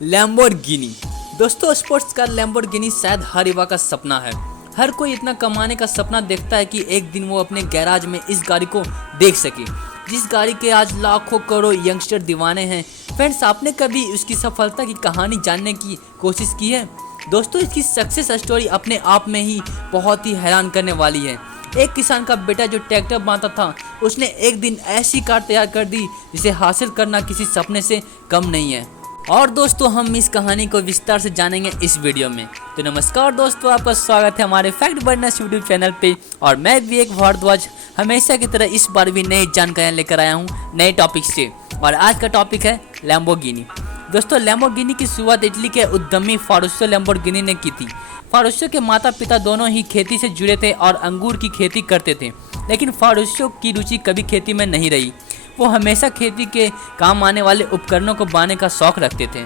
Lamborghini. दोस्तों, sports car Lamborghini शायद हर युवा का सपना है। हर कोई इतना कमाने का सपना देखता है कि एक दिन वो अपने गैराज में इस गाड़ी को देख सके, जिस गाड़ी के आज लाखों करोड़ यंगस्टर दीवाने हैं। फ्रेंड्स, आपने कभी उसकी सफलता की कहानी जानने की कोशिश की है? दोस्तों, इसकी सक्सेस स्टोरी अपने आप में ही बहुत ही हैरान करने वाली है। एक किसान का बेटा जो ट्रैक्टर बनाता था, उसने एक दिन ऐसी कार तैयार कर दी जिसे हासिल करना किसी सपने से कम नहीं है। और दोस्तों, हम इस कहानी को विस्तार से जानेंगे इस वीडियो में। तो नमस्कार दोस्तों, आपका स्वागत है हमारे फैक्ट बर्नर्स यूट्यूब चैनल पे। और मैं विवेक भारद्वाज हमेशा की तरह इस बार भी नई जानकारियाँ लेकर आया हूँ नए टॉपिक से। और आज का टॉपिक है लैम्बोर्गिनी। दोस्तों, लैम्बोर्गिनी की शुरुआत इटली के उद्यमी फारुस्सो लैम्बोर्गिनी ने की थी। फारुस्सो के माता पिता दोनों ही खेती से जुड़े थे और अंगूर की खेती करते थे, लेकिन फारुस्सो की रुचि कभी खेती में नहीं रही। वो हमेशा खेती के काम आने वाले उपकरणों को बनाने का शौक रखते थे।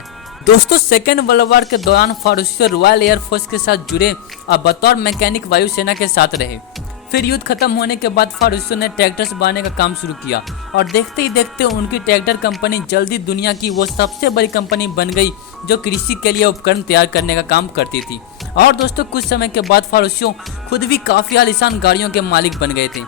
दोस्तों, सेकेंड वर्ल्ड वॉर के दौरान फारुस्सो रॉयल एयरफोर्स के साथ जुड़े और बतौर मैकेनिक वायुसेना के साथ रहे। फिर युद्ध खत्म होने के बाद फारुस्सो ने ट्रैक्टर्स बनाने का काम शुरू किया और देखते ही देखते उनकी ट्रैक्टर कंपनी जल्दी दुनिया की वो सबसे बड़ी कंपनी बन गई जो कृषि के लिए उपकरण तैयार करने का काम करती थी। और दोस्तों, कुछ समय के बाद फारुस्सो खुद भी काफ़ी आलीशान गाड़ियों के मालिक बन गए थे।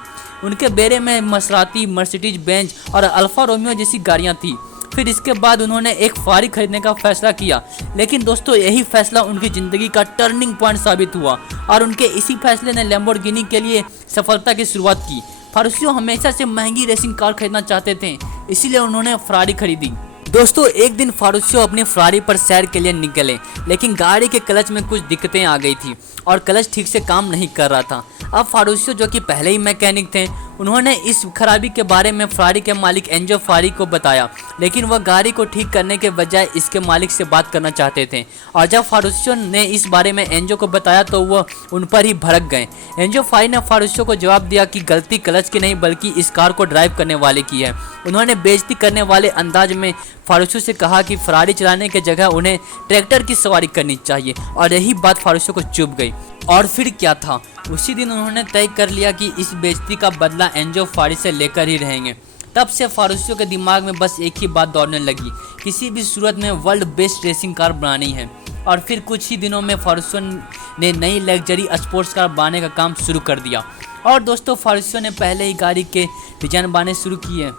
उनके बेरे में मसराती, मर्सिडीज बेंज और अल्फा रोमियो जैसी गाड़ियां थी। फिर इसके बाद उन्होंने एक फेरारी खरीदने का फैसला किया, लेकिन दोस्तों यही फैसला उनकी ज़िंदगी का टर्निंग पॉइंट साबित हुआ और उनके इसी फैसले ने लैम्बोर्गिनी के लिए सफलता की शुरुआत की। फारुस्सो हमेशा से महंगी रेसिंग कार खरीदना चाहते थे, इसीलिए उन्होंने फेरारी खरीदी। दोस्तों, एक दिन फारुस्सो अपनी फेरारी पर सैर के लिए निकले, लेकिन गाड़ी के क्लच में कुछ दिक्कतें आ गई थी और क्लच ठीक से काम नहीं कर रहा था। अब फारुस्सो, जो कि पहले ही मैकेनिक थे, उन्होंने इस खराबी के बारे में फेरारी के मालिक एंजो फेरारी को बताया, लेकिन वह गाड़ी को ठीक करने के बजाय इसके मालिक से बात करना चाहते थे। और जब फारुस्सो ने इस बारे में एंजो को बताया तो वह उन पर ही भड़क गए। एंजो फेरारी ने फारुस्सो को जवाब दिया कि गलती क्लच की नहीं बल्कि इस कार को ड्राइव करने वाले की है। उन्होंने बेइज्जती करने वाले अंदाज में फारुस्सो से कहा कि फेरारी चलाने की जगह उन्हें ट्रैक्टर की सवारी करनी चाहिए, और यही बात फारुस्सो को चुभ गई। और फिर क्या था, उसी दिन उन्होंने तय कर लिया कि इस बेइज्जती का बदला एंजो फेरारी से लेकर ही रहेंगे। तब से फारुस्सो के दिमाग में बस एक ही बात दौड़ने लगी, किसी भी सूरत में वर्ल्ड बेस्ट रेसिंग कार बनानी है। और फिर कुछ ही दिनों में फारुस्सो ने नई लग्जरी स्पोर्ट्स कार बनाने का काम शुरू कर दिया। और दोस्तों, फारुस्सो ने पहले ही गाड़ी के डिजाइन बनाने शुरू किए।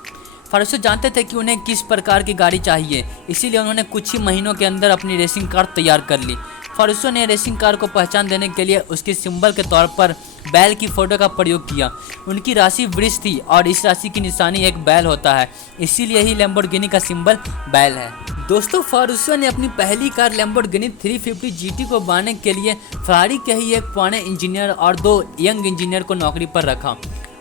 फारुस्सो जानते थे कि उन्हें किस प्रकार की गाड़ी चाहिए, इसीलिए उन्होंने कुछ ही महीनों के अंदर अपनी रेसिंग कार तैयार कर ली। फारुस्सो ने रेसिंग कार को पहचान देने के लिए उसके सिंबल के तौर पर बैल की फोटो का प्रयोग किया। उनकी राशि वृष थी और इस राशि की निशानी एक बैल होता है, इसीलिए ही लैम्बोर्गिनी का सिंबल बैल है। दोस्तों, फारुस्सो ने अपनी पहली कार लैम्बोर्गिनी 350 जीटी को बनाने के लिए फेरारी के ही एक पुराने इंजीनियर और 2 यंग इंजीनियर को नौकरी पर रखा।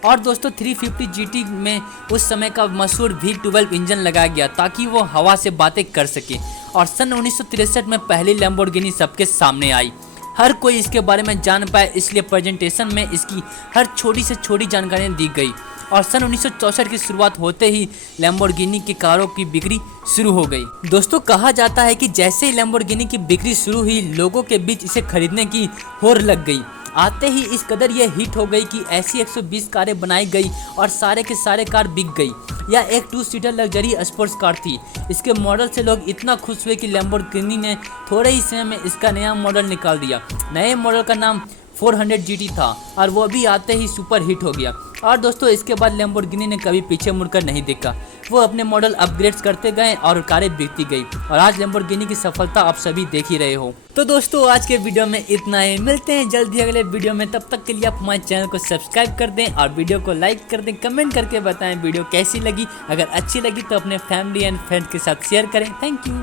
और दोस्तों, 350 जीटी में उस समय का मशहूर V12 इंजन लगाया गया ताकि वो हवा से बातें कर सके। और सन 1963 में पहली लैम्बोर्गिनी सबके सामने आई। हर कोई इसके बारे में जान पाए, इसलिए प्रेजेंटेशन में इसकी हर छोटी से छोटी जानकारियाँ दी गई। और सन 1964 की शुरुआत होते ही लैम्बोर्गिनी की कारों की बिक्री शुरू हो गई। दोस्तों, कहा जाता है कि जैसे ही लैम्बोर्गिनी की बिक्री शुरू हुई, लोगों के बीच इसे खरीदने की होड़ लग गई। आते ही इस कदर ये हिट हो गई कि ऐसी 120 कारें बनाई गई और सारे के सारे कार बिक गई। यह एक 2 सीटर लग्जरी स्पोर्ट्स कार थी। इसके मॉडल से लोग इतना खुश हुए कि लैम्बोर्गिनी ने थोड़े ही समय में इसका नया मॉडल निकाल दिया। नए मॉडल का नाम 400 जीटी था और वो भी आते ही सुपर हिट हो गया। और दोस्तों, इसके बाद लैम्बोर्गिनी ने कभी पीछे मुड़कर नहीं देखा। वो अपने मॉडल अपग्रेड्स करते गए और कारें बिकती गई, और आज लैम्बोर्गिनी की सफलता आप सभी देख ही रहे हो। तो दोस्तों, आज के वीडियो में इतना ही। मिलते हैं जल्दी अगले वीडियो में। तब तक के लिए आप हमारे चैनल को सब्सक्राइब कर दें और वीडियो को लाइक कर दें। कमेंट करके बताएं वीडियो कैसी लगी। अगर अच्छी लगी तो अपने फैमिली एंड फ्रेंड्स के साथ शेयर करें। Thank you.